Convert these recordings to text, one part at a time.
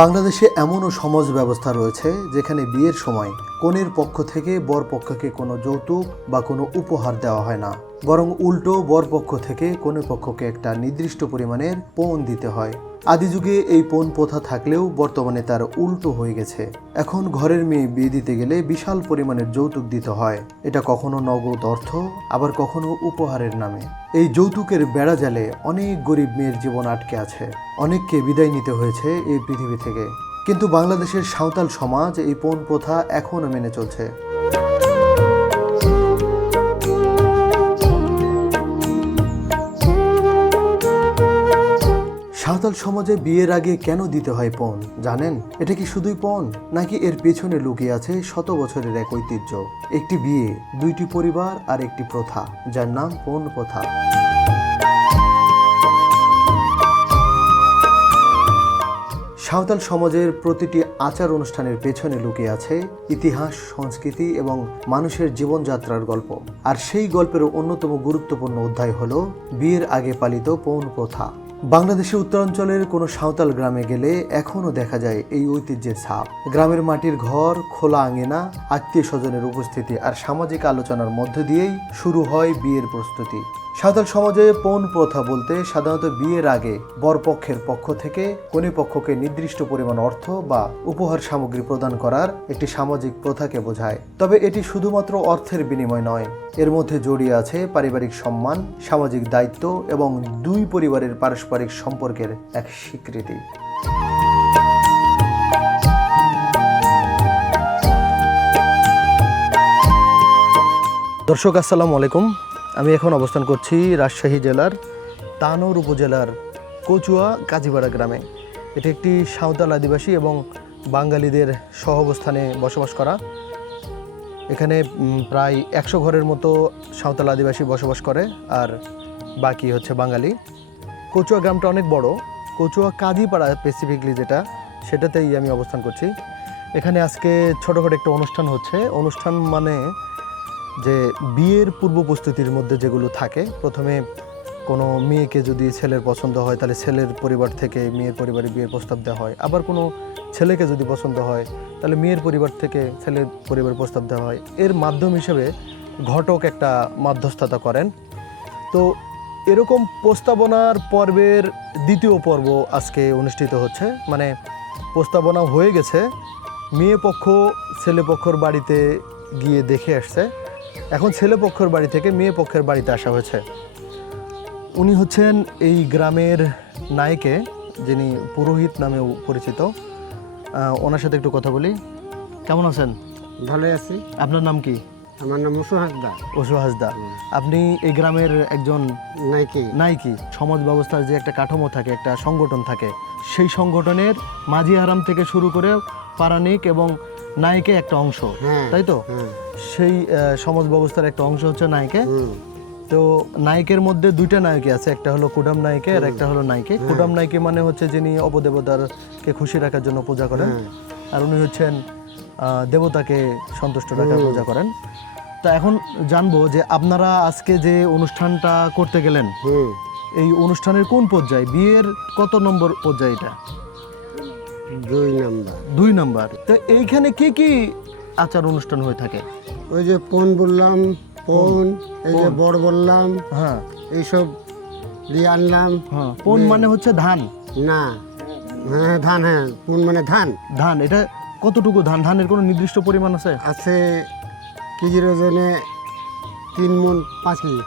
বাংলাদেশে এমনও সমাজ ব্যবস্থা রয়েছে যেখানে বিয়ের সময় কনের পক্ষ থেকে বর পক্ষকে কোনো যৌতুক বা কোনো উপহার দেওয়া হয় না, বরং উল্টো বর পক্ষ থেকে কনে পক্ষকে একটা নির্দিষ্ট পরিমাণের পণ দিতে হয়। আদি যুগে এই পণ প্রথা থাকলেও বর্তমানে তার উল্টো হয়ে গেছে। এখন ঘরের মেয়ে বিয়ে দিতে গেলে বিশাল পরিমাণের যৌতুক দিতে হয়। এটা কখনো নগদ অর্থ, আবার কখনো উপহারের নামে। এই যৌতুকের বেড়াজালে অনেক গরিব মেয়ের জীবন আটকে আছে, অনেককে বিদায় নিতে হয়েছে এই পৃথিবী থেকে। কিন্তু বাংলাদেশের সাঁওতাল সমাজ এই পণ প্রথা এখনও মেনে চলছে। সাঁওতাল সমাজে বিয়ের আগে কেন দিতে হয় পণ জানেন? এটা কি শুধুই পণ, নাকি এর পেছনে লুকিয়ে আছে শত বছরের এক ঐতিহ্য? একটি বিয়ে, দুইটি পরিবার আর একটি প্রথা, যার নাম পণ প্রথা। সাঁওতাল সমাজের প্রতিটি আচার অনুষ্ঠানের পেছনে লুকিয়ে আছে ইতিহাস, সংস্কৃতি এবং মানুষের জীবনযাত্রার গল্প। আর সেই গল্পের অন্যতম গুরুত্বপূর্ণ অধ্যায় হলো বিয়ের আগে পালিত পণ প্রথা। বাংলাদেশের উত্তরাঞ্চলের কোনো সাঁওতাল গ্রামে গেলে এখনও দেখা যায় এই ঐতিহ্যের ছাপ। গ্রামের মাটির ঘর, খোলা আঙিনা, আত্মীয় স্বজনের উপস্থিতি আর সামাজিক আলোচনার মধ্য দিয়েই শুরু হয় বিয়ের প্রস্তুতি। সাঁওতাল সমাজে পণ প্রথা বলতে সাধারণত বিয়ের আগে বরপক্ষের পক্ষ থেকে কনে পক্ষকে নির্দিষ্ট পরিমাণ অর্থ বা উপহার সামগ্রী প্রদান করার একটি সামাজিক প্রথাকে বোঝায়। তবে এটি শুধুমাত্র অর্থের বিনিময় নয়, এর মধ্যে জড়িয়ে আছে পারিবারিক সম্মান, সামাজিক দায়িত্ব এবং দুই পরিবারের পারস্পরিক সম্পর্কের এক স্বীকৃতি। দর্শক, আসসালামু আলাইকুম। আমি এখন অবস্থান করছি রাজশাহী জেলার তানোর উপজেলার কচুয়া কাজীপাড়া গ্রামে। এটি একটি সাঁওতাল আদিবাসী এবং বাঙালিদের সহাবস্থানে বসবাস করা। এখানে প্রায় 100 ঘরের মতো সাঁওতাল আদিবাসী বসবাস করে, আর বাকি হচ্ছে বাঙালি। কচুয়া গ্রামটা অনেক বড়। কচুয়া কাজীপাড়া স্পেসিফিকলি সেটাতেই আমি অবস্থান করছি। এখানে আজকে ছোটোখাটো একটা অনুষ্ঠান হচ্ছে। অনুষ্ঠান মানে যে বিয়ের পূর্ব প্রস্তুতির মধ্যে যেগুলো থাকে, প্রথমে কোনো মেয়েকে যদি ছেলের পছন্দ হয় তাহলে ছেলের পরিবার থেকে মেয়ের পরিবারে বিয়ের প্রস্তাব দেওয়া হয়। আবার কোনো ছেলেকে যদি পছন্দ হয় তাহলে মেয়ের পরিবার থেকে ছেলের পরিবারে প্রস্তাব দেওয়া হয়। এর মাধ্যম হিসেবে ঘটক একটা মধ্যস্থতা করেন। তো এরকম প্রস্তাবনার পর্বের দ্বিতীয় পর্ব আজকে অনুষ্ঠিত হচ্ছে। মানে প্রস্তাবনা হয়ে গেছে, মেয়ে পক্ষ ছেলে পক্ষর বাড়িতে গিয়ে দেখে আসছে। এখন ছেলে পক্ষের বাড়ি থেকে মেয়ে পক্ষের বাড়িতে আসা হয়েছে। উনি হচ্ছেন এই গ্রামের নায়কে, যিনি পুরোহিত নামেও পরিচিত। ওনার সাথে একটু কথা বলি। কেমন আছেন? ভালোই আছি। আপনার নাম কি? আমার নাম অসু হাসদা। অসু হাসদা। আপনি এই গ্রামের একজন নায়কি। সমাজ ব্যবস্থার যে একটা কাঠামো থাকে, একটা সংগঠন থাকে, সেই সংগঠনের মাঝি হারাম থেকে শুরু করে পারানিক এবং নায়কে একটা অংশ, তাই তো? সেই সমাজ ব্যবস্থার একটা অংশ হচ্ছে নায়কে। তো নায়কের মধ্যে দুইটা নায়কে আছে, একটা হলো কুডাম নায়কে আর একটা হলো নায়কে। কুডাম নায়কে মানে হচ্ছে যিনি অপদেবতারকে খুশি রাখার জন্য পূজা করেন, আর উনি হচ্ছেন দেবতাকে সন্তুষ্ট রাখার পূজা করেন। তো এখন জানবো যে আপনারা আজকে যে অনুষ্ঠানটা করতে গেলেন, এই অনুষ্ঠানের কোন পর্যায়ে, বিয়ের কত নম্বর পর্যায়ে? এটা 2 নাম্বার। তো এইখানে কি কি আচার অনুষ্ঠান হয়ে থাকে? ওই যে পণ বললাম, পণ, এই যে বর বললাম, হ্যাঁ, এইসব দিয়ে আনলাম। হ্যাঁ, পণ মানে হচ্ছে ধান না? হ্যাঁ, ধান। হ্যাঁ, পণ মানে ধান। এটা কতটুকু ধান? ধানের কোনো নির্দিষ্ট পরিমাণ আছে? কেজির ওজনে 3 মণ 5 কেজি।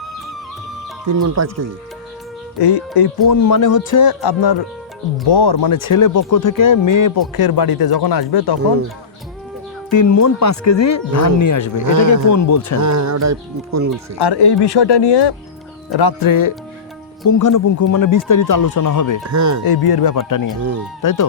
3 মণ 5 কেজি। এই পণ মানে হচ্ছে আপনার বর মানে ছেলে পক্ষ থেকে মেয়ে পক্ষের বাড়িতে যখন আসবে তখন 3 মণ 5 কেজি ধান নিয়ে আসবে, এটাকে পণ বলছেন। হ্যাঁ, ওটাই পণ বলছি। আর এই বিষয়টা নিয়ে রাত্রে পুঙ্খানুপুঙ্খ মানে বিস্তারিত আলোচনা হবে এই বিয়ের ব্যাপারটা নিয়ে, তাই তো?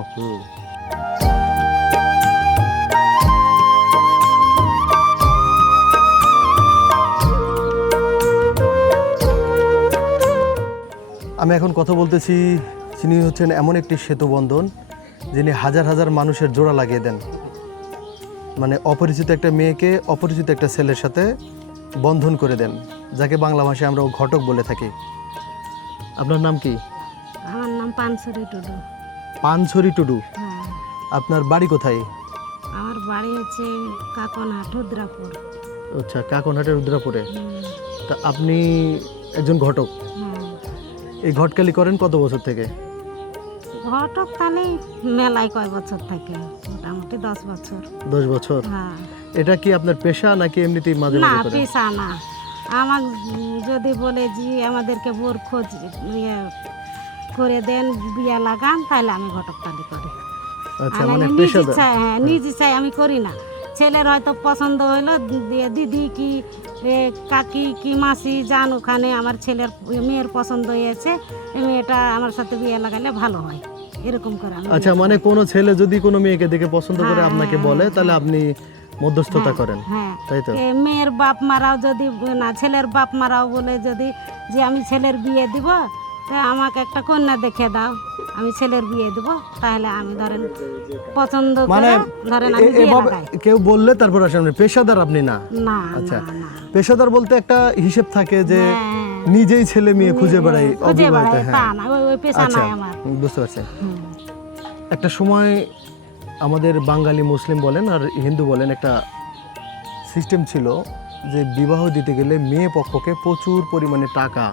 আমি এখন কথা বলতেছি, তিনি হচ্ছেন এমন একটি সেতু বন্ধন যিনি হাজার হাজার মানুষের জোড়া লাগিয়ে দেন। মানে অপরিচিত একটা মেয়েকে অপরিচিত একটা ছেলের সাথে বন্ধন করে দেন, যাকে বাংলা ভাষায় আমরা ঘটক বলে থাকি। আপনার নাম কি? আমার নাম পানছড়ি টুডু। পানছড়ি টুডু। আপনার বাড়ি কোথায়? আমার বাড়ি হচ্ছে কাকনহাট রুদ্রাপুর। আচ্ছা, কাকনহাটের রুদ্রাপুরে। তা আপনি একজন ঘটক, হ্যাঁ, এই ঘটকালি করেন কত বছর থেকে? ঘটক তাহলে মেলায় কয় বছর থাকে? মোটামুটি 10 বছর। 10 বছর। হ্যাঁ, এটা কি আপনার পেশা নাকি এমনিতেই মাঝে না মাঝে করেন? পেশা না। আমার যদি বলে যে আমাদেরকে বোর খোঁজ ইয়ে করে দেন, বিয়া লাগান, তাহলে আমি ঘটক তালি করি। আচ্ছা, আর মানে আমি নিজ পেশাদার। ইচ্ছায়, হ্যাঁ নিজ ইচ্ছায় আমি করি না। ছেলের হয়তো পছন্দ হইলো, দিদি কি কাকি কি মাসি যান ওখানে, আমার ছেলের মেয়ের পছন্দ হয়েছে, এই মেয়েটা আমার সাথে বিয়ে লাগালে ভালো হয়, এরকম করে আমি আচ্ছা, বিয়ে মানে করি। কোনো ছেলে যদি কোনো মেয়েকে দেখে পছন্দ করে হ্যাঁ, আপনাকে হ্যাঁ, বলে, তাহলে হ্যাঁ। আপনি মধ্যস্থতা হ্যাঁ, করেন, হ্যাঁ, তাই তো? মেয়ের বাপ মারাও যদি না, ছেলের বাপ মারাও বলে যদি যে আমি ছেলের বিয়ে দিব, তা আমাকে একটা কন্যা দেখে দাও, আমি ছেলের বিয়ে দিব, তাহলে আমি ধরেন পছন্দ মানে করে ধরেন আমি বিয়ে এভাবে লাগাই। কেউ বললে তারপর আসেন, পেশাদার আপনি না? না, আচ্ছা, না, না। পেশাদার বলতে একটা হিসেব থাকে যে হ্যাঁ, নিজেই ছেলে মেয়ে খুঁজে বেড়াই খুঁজে অবিবাহিত। বেড়াই, তা হ্যাঁ, না, ওই পেশা আচ্ছা, নাই আমার। বুঝতে পারছি। হুম। একটা সময় আমাদের বাঙালি মুসলিম বলেন আর হিন্দু বলেন, একটা সিস্টেম ছিল যে বিবাহ দিতে গেলে মেয়ে পক্ষকে প্রচুর পরিমাণে টাকা,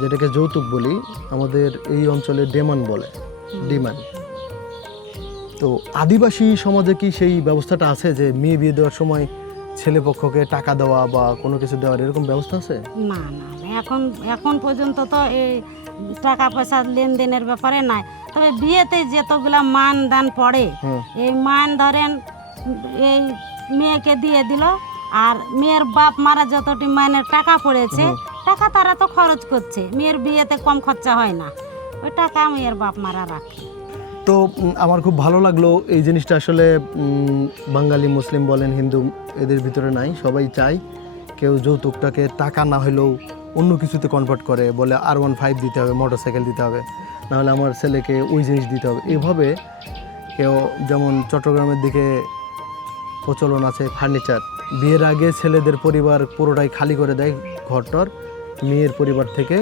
যেটাকে যৌতুক বলি, আমাদের এই অঞ্চলে ডিমান্ড বলে, ডিমান্ড। তো আদিবাসী সমাজে কি সেই ব্যবস্থাটা আছে যে মেয়ে বিয়ে দেওয়ার সময় ছেলে পক্ষকে টাকা দেওয়া বা কোনো কিছু দেওয়ার এরকম ব্যবস্থা আছে? না, না, না, এখন পর্যন্ত তো এই টাকা পয়সা লেনদেনের ব্যাপারে নাই। তবে বিয়েতে যতগুলা মান দান পড়ে, হুম। এই মান ধরেন এই মেয়েকে দিয়ে দিল, আর মেয়ের বাপ মারা যতটি মাইনের টাকা পড়েছে, টাকা তারা তো খরচ করছে, মেয়ের বিয়েতে কম খরচা হয় না, ওই টাকা মেয়ের বাপ মারা রাখে। তো আমার খুব ভালো লাগলো এই জিনিসটা। আসলে বাঙালি মুসলিম বলেন হিন্দু, এদের ভিতরে নাই, সবাই চায় কেউ যৌতুকটাকে টাকা না হলেও অন্য কিছুতে কনভার্ট করে, বলে R15 দিতে হবে, মোটরসাইকেল দিতে হবে, নাহলে আমার ছেলেকে ওই জিনিস দিতে হবে। এইভাবে কেউ, যেমন চট্টগ্রামের দিকে প্রচলন আছে ফার্নিচার, বিয়ের আগে ছেলেদের পরিবার পুরোটাই খালি করে দেয় ঘরটর, মেয়ের পরিবার থেকে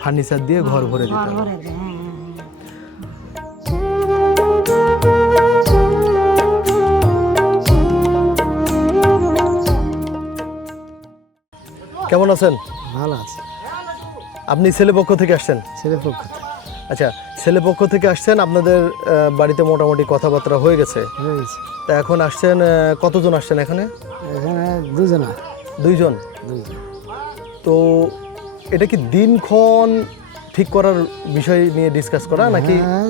ফার্নিচার দিয়ে ঘর ভরে দিতে ঘর হবে। ভরে দেয়, হ্যাঁ, হ্যাঁ, কেমন আছেন? ভালো আছে। আপনি ছেলে পক্ষ থেকে আসছেন? ছেলে পক্ষ আচ্ছা, ছেলে পক্ষ থেকে আসছেন, আপনাদের বাড়িতে মোটামুটি কথাবার্তা হয়ে গেছে। হয়েছে, তা এখন আসছেন, কতজন আসছেন এখানে? এখানে দুজনা। দুইজন। দুইজন। তো এটা কি দিনক্ষণ ঠিক করার বিষয় নিয়ে ডিসকাস করা নাকি? হ্যাঁ,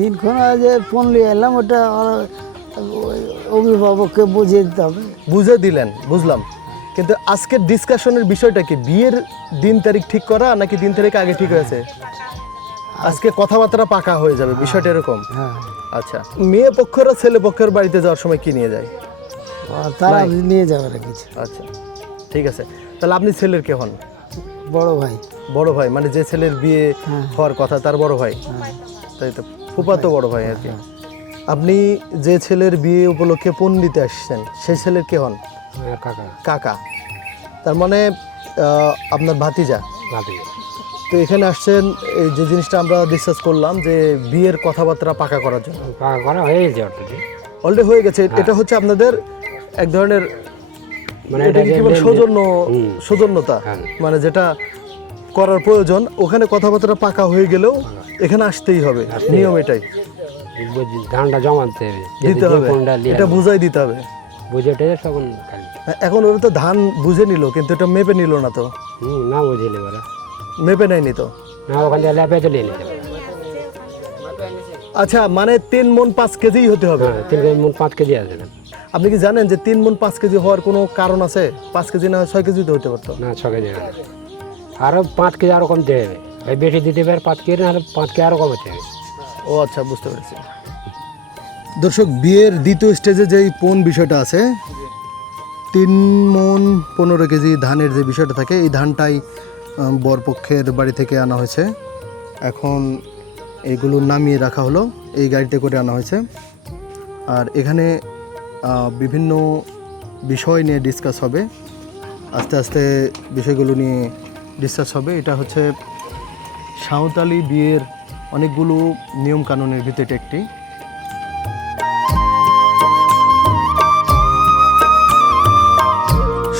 দিনক্ষণ যে ফোন নিয়ে এলাম, ওটা অভিভাবককে বুঝিয়ে দিতে হবে। বুঝে দিলেন, বুঝলাম, কিন্তু আজকের ডিসকাশনের বিষয়টা কি বিয়ের দিন তারিখ ঠিক করা নাকি দিন তারিখ আগে ঠিক হয়েছে? আজকে কথাবার্তা পাকা হয়ে যাবে, বিষয়টা এরকম? হ্যাঁ, আচ্ছা, মেয়ে পক্ষরা ছেলে পক্ষের বাড়িতে যাওয়ার সময় কি নিয়ে যায়? আর তারা নাই। নিয়ে যাবে না কিছু। আচ্ছা, ঠিক আছে। তাহলে আপনি ছেলের কে হন? বড় ভাই। বড় ভাই, মানে যে ছেলের বিয়ে হ্যাঁ। হওয়ার কথা তার বড় ভাই, তাই তো? ফুফাতো বড় ভাই আর কি। আপনি যে ছেলের বিয়ে উপলক্ষে পণ দিতে আসছেন, সেই ছেলের কে হন? কাকা। কাকা। তার মানে আপনার ভাতিজা। ভাতিজা। তো এখানে আসছেন, এই যে জিনিসটা আমরা ডিসকাস করলাম যে বিয়ের কথাবার্তা পাকা করার জন্য। পাকা করা হয়ে গেছে অলরেডি। অলরেডি হয়ে গেছে। এটা হচ্ছে আপনাদের এক ধরনের, মানে এটাকে কি বলে, সৌজন্যতা, হ্যাঁ। মানে যেটা করার প্রয়োজন। ওখানে কথাবার্তা পাকা হয়ে গেলেও এখানে আসতেই হবে, নিয়ম এটাই। ধানটা জমাতে হবে, দিতে হবে, এটা বুঝাই দিতে হবে। বুঝে উঠে তখন খালি। এখন ওরা তো ধান বুঝে নিল, কিন্তু এটা মেপে নিল না তো, না বুঝিলে ওরা মেপে নেয়নি তো। না, ওখান থেকে ল্যাপে চলে নিতে হবে। আচ্ছা, মানে 3 মণ 5 কেজিই হতে হবে। হ্যাঁ, 3 কেজি 5 কেজি আছে না। আপনি কি জানেন যে 3 মণ 5 কেজি হওয়ার কোনো কারণ আছে? 5 কেজি না 6 কেজি তো হতে পারতো। না, 6 কেজি হবে। আরও 5 কেজি আরও কমতে হবে, ওই বেশি দিতে পারে 5 কেজি, না 5 কেজি আরও কমাতে হবে। ও আচ্ছা, বুঝতে পেরেছি। দর্শক, বিয়ের দ্বিতীয় স্টেজে যেই পণ বিষয়টা আছে, 3 মণ 15 কেজি ধানের যে বিষয়টা থাকে, এই ধানটাই বরপক্ষের বাড়ি থেকে আনা হয়েছে। এখন এইগুলো নামিয়ে রাখা হলো, এই গাড়িতে করে আনা হয়েছে। আর এখানে বিভিন্ন বিষয় নিয়ে ডিসকাস হবে, আস্তে আস্তে বিষয়গুলো নিয়ে ডিসকাস হবে। এটা হচ্ছে সাঁওতালি বিয়ের অনেকগুলো নিয়মকানুনের ভিতরে একটি।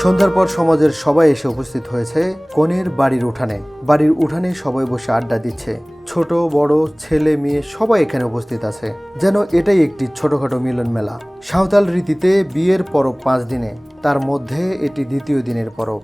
সন্ধ্যার পর সমাজের সবাই এসে উপস্থিত হয়েছে কনের বাড়ির উঠানে। বাড়ির উঠানে সবাই বসে আড্ডা দিচ্ছে। ছোট বড় ছেলে মেয়ে সবাই এখানে উপস্থিত আছে, যেন এটাই একটি ছোটখাটো মিলন মেলা। সাঁওতাল রীতিতে বিয়ের পরব 5 দিনে, তার মধ্যে এটি দ্বিতীয় দিনের পরব।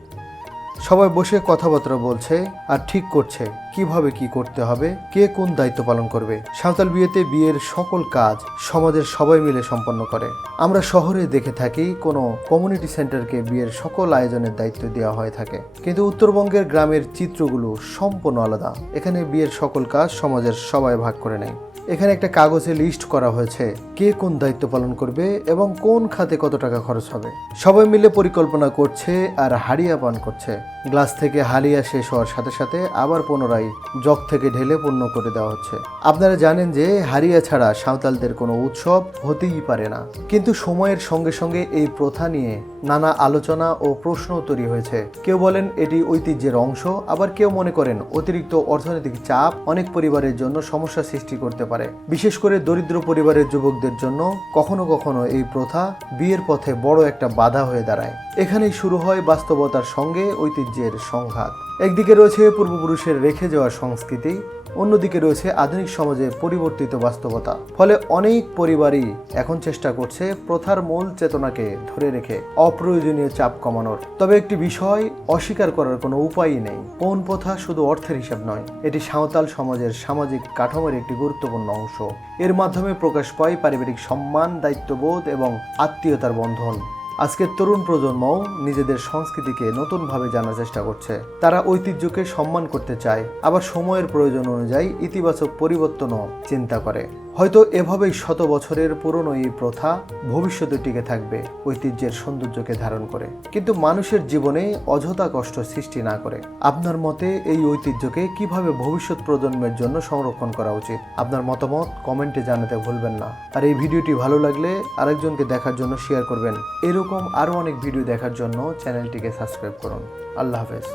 সবাই বসে কথাবার্তা বলছে আর ঠিক করছে কিভাবে কি করতে হবে, কে কোন দায়িত্ব পালন করবে। সাঁওতাল বিয়েতে বিয়ের সকল কাজ সমাজের সবাই মিলে সম্পন্ন করে। আমরা শহরে দেখে থাকি কোনো কমিউনিটি সেন্টারকে বিয়ের সকল আয়োজনের দায়িত্ব দেওয়া হয়ে থাকে, কিন্তু উত্তরবঙ্গের গ্রামের চিত্রগুলো সম্পূর্ণ আলাদা। এখানে বিয়ের সকল কাজ সমাজের সবাই ভাগ করে নেয়। এখানে একটা কাগজে লিস্ট করা হয়েছে কে কোন দায়িত্ব পালন করবে এবং কোন খাতে কত টাকা খরচ হবে। সবাই মিলে পরিকল্পনা করছে আর হাড়িয়া পান করছে। গ্লাস থেকে হালিয়া শেষ হওয়ার সাথে সাথে আবার পুনরায় জগ থেকে ঢেলে পূর্ণ করে দেওয়া হচ্ছে। আপনারা জানেন যে হারিয়া ছাড়া সাঁওতালদের কোনো উৎসব হতেই পারে না, কিন্তু সময়ের সঙ্গে সঙ্গে এই প্রথা নিয়ে নানা আলোচনা ও প্রশ্ন তৈরি হয়েছে। কেউ বলেন এটি ঐতিহ্যের অংশ, আবার কেউ মনে করেন অতিরিক্ত অর্থনৈতিক চাপ অনেক পরিবারের জন্য সমস্যা সৃষ্টি করতে পারে। বিশেষ করে দরিদ্র পরিবারের যুবকদের জন্য কখনো কখনো এই প্রথা বিয়ের পথে বড় একটা বাধা হয়ে দাঁড়ায়। এখানেই শুরু হয় বাস্তবতার সঙ্গে ঐতিহ্যের সংঘাত। একদিকে রয়েছে পূর্বপুরুষের রেখে যাওয়া সংস্কৃতি, অন্যদিকে রয়েছে আধুনিক সমাজে পরিবর্তিত বাস্তবতা। ফলে অনেক পরিবারই এখন চেষ্টা করছে প্রথার মূল চেতনাকে ধরে রেখে অপ্রয়োজনীয় চাপ কমানোর। তবে একটি বিষয় অস্বীকার করার কোনো উপায়ই নেই, পণ প্রথা শুধু অর্থের হিসাব নয়, এটি সাঁওতাল সমাজের সামাজিক কাঠামোর একটি গুরুত্বপূর্ণ অংশ। এর মাধ্যমে প্রকাশ পায় পারিবারিক সম্মান, দায়িত্ববোধ এবং আত্মীয়তার বন্ধন। আজকের তরুণ প্রজন্মও নিজেদের সংস্কৃতিকে নতুনভাবে জানার চেষ্টা করছে। তারা ঐতিহ্যকে সম্মান করতে চায়, আবার সময়ের প্রয়োজন অনুযায়ী ইতিবাচক পরিবর্তনও চিন্তা করে। হয়তো এভাবেই শত বছরের পুরনো এই প্রথা ভবিষ্যতে টিকে থাকবে, ঐতিহ্যের সৌন্দর্যকে ধারণ করে, কিন্তু মানুষের জীবনে অযথা কষ্ট সৃষ্টি না করে। আপনার মতে এই ঐতিহ্যকে কিভাবে ভবিষ্যৎ প্রজন্মের জন্য সংরক্ষণ করা উচিত? আপনার মতামত কমেন্টে জানাতে ভুলবেন না। আর এই ভিডিওটি ভালো লাগলে আরেকজনকে দেখার জন্য শেয়ার করবেন। এরকম আরও অনেক ভিডিও দেখার জন্য চ্যানেলটিকে সাবস্ক্রাইব করুন। আল্লাহ হাফেজ।